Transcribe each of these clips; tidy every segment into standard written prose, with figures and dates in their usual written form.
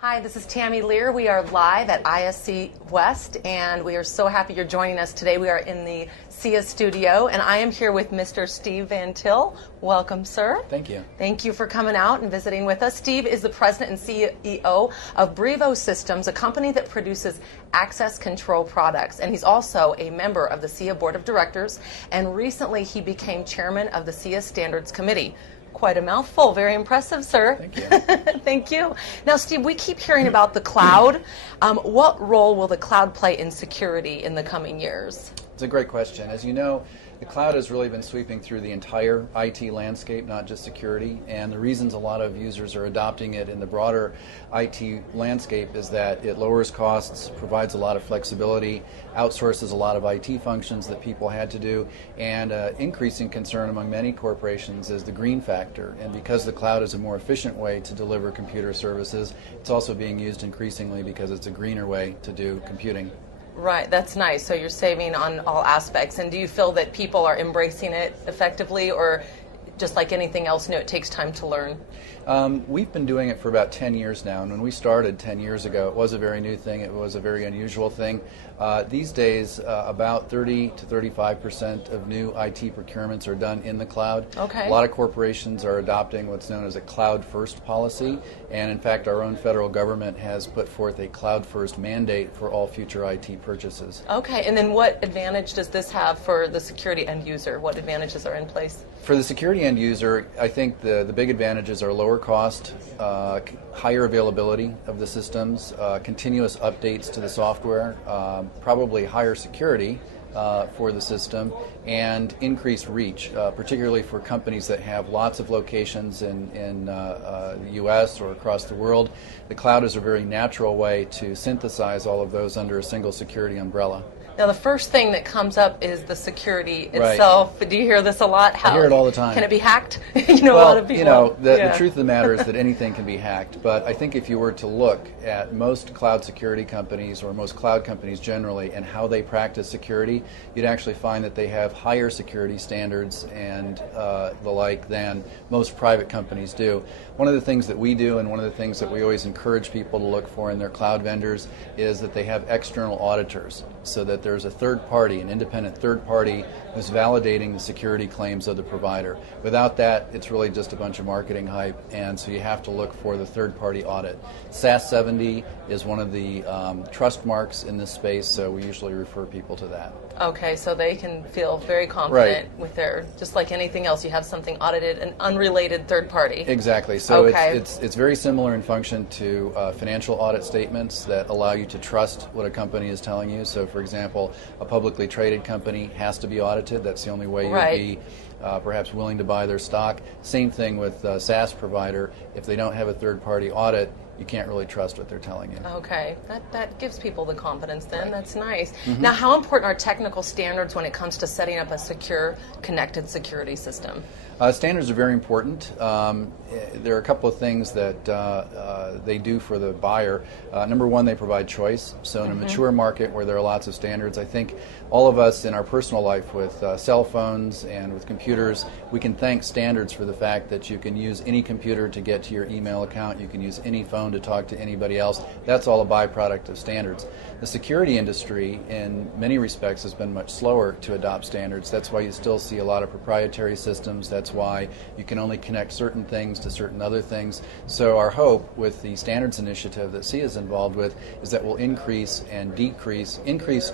Hi, this is Tammy Lear. We are live at ISC West, and we are so happy you're joining us today. We are in the SIA studio, and I am here with Mr. Steve Van Til. Welcome, sir. Thank you. Thank you for coming out and visiting with us. Steve is the president and CEO of Brivo Systems, a company that produces access control products, and he's also a member of the SIA Board of Directors, and recently he became chairman of the SIA Standards Committee. Quite a mouthful. Very impressive, sir. Thank you. Thank you. Now, Steve, we keep hearing about the cloud. What role will the cloud play in security in the coming years? It's a great question. As you know, the cloud has really been sweeping through the entire IT landscape, not just security, and the reasons a lot of users are adopting it in the broader IT landscape is that it lowers costs, provides a lot of flexibility, outsources a lot of IT functions that people had to do, and increasing concern among many corporations is the green factor. And because the cloud is a more efficient way to deliver computer services, it's also being used increasingly because it's a greener way to do computing. Right, that's nice. So you're saving on all aspects. And do you feel that people are embracing it effectively, or just like anything else, it takes time to learn? We've been doing it for about 10 years now, and when we started 10 years ago, it was a very new thing. It was a very unusual thing. These days, about 30 to 35% of new IT procurements are done in the cloud. Okay. A lot of corporations are adopting what's known as a cloud-first policy, and in fact, our own federal government has put forth a cloud-first mandate for all future IT purchases. Okay, and then what advantage does this have for the security end user? What advantages are in place? For the security end user, I think the big advantages are lower cost, higher availability of the systems, continuous updates to the software, probably higher security for the system, and increased reach, particularly for companies that have lots of locations in the U.S. or across the world. The cloud is a very natural way to synthesize all of those under a single security umbrella. Now, the first thing that comes up is the security itself. Right. Do you hear this a lot? I hear it all the time. Can it be hacked? A lot of people. The truth of the matter is that anything can be hacked. But I think if you were to look at most cloud security companies, or most cloud companies generally, and how they practice security, you'd actually find that they have higher security standards and the like than most private companies do. One of the things that we do, and one of the things that we always encourage people to look for in their cloud vendors, is that they have external auditors, so that there's a third party, an independent third party, who's validating the security claims of the provider. Without that, it's really just a bunch of marketing hype, and so you have to look for the third party audit. SAS 70 is one of the trust marks in this space, so we usually refer people to that. Okay, so they can feel very confident with their, just like anything else, you have something audited, an unrelated third party. Exactly. So it's very similar in function to financial audit statements that allow you to trust what a company is telling you. So, for example, a publicly traded company has to be audited. That's the only way you'll be perhaps willing to buy their stock. Same thing with SaaS provider. If they don't have a third-party audit, you can't really trust what they're telling you. Okay, that gives people the confidence then. Right. That's nice. Mm-hmm. Now, how important are technical standards when it comes to setting up a secure, connected security system? Standards are very important. There are a couple of things that they do for the buyer. Number one, they provide choice. So in a mature market where there are lots of standards, I think all of us in our personal life with cell phones and with computers, we can thank standards for the fact that you can use any computer to get to your email account, you can use any phone to talk to anybody else. That's all a byproduct of standards. The security industry, in many respects, has been much slower to adopt standards. That's why you still see a lot of proprietary systems. That's why you can only connect certain things to certain other things. So our hope with the standards initiative that SIA is involved with is that we'll increase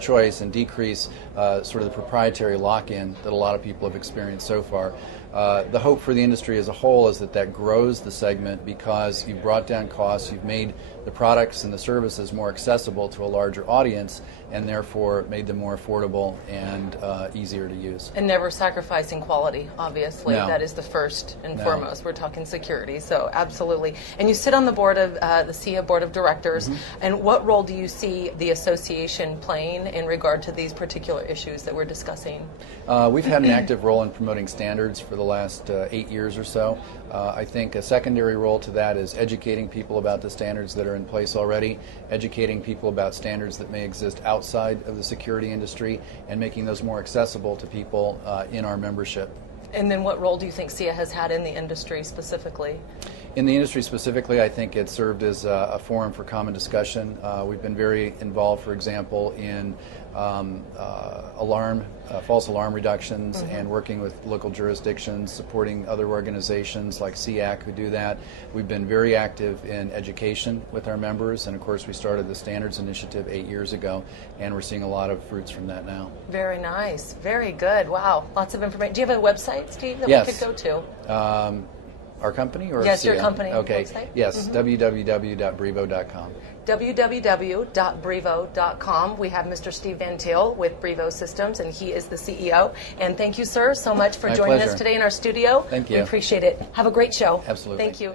choice and decrease sort of the proprietary lock-in that a lot of people have experienced so far. The hope for the industry as a whole is that grows the segment because you've brought down costs, you've made the products and the services more accessible to a larger audience, and therefore made them more affordable and easier to use. And never sacrificing quality, obviously. No. That is the first and foremost. We're talking security, so absolutely. And you sit on the board of the SIA Board of Directors, and what role do you see the association playing in regard to these particular issues that we're discussing? We've had an active role in promoting standards for the last 8 years or so. I think a secondary role to that is educating people about the standards that are in place already, educating people about standards that may exist outside of the security industry, and making those more accessible to people in our membership. And then what role do you think SIA has had in the industry specifically? In the industry specifically, I think it served as a forum for common discussion. We've been very involved, for example, in false alarm reductions and working with local jurisdictions, supporting other organizations like SEAC who do that. We've been very active in education with our members, and of course we started the Standards Initiative 8 years ago, and we're seeing a lot of fruits from that now. Very nice. Very good. Wow. Lots of information. Do you have a website, Steve, that Yes. we could go to? Our company or Yes, SEA? your company Okay. website. Yes, www.brivo.com. www.brivo.com. We have Mr. Steve Van Til with Brivo Systems, and he is the CEO. And thank you, sir, so much for My joining pleasure. us today in our studio. Thank you. We appreciate it. Have a great show. Absolutely. Thank you.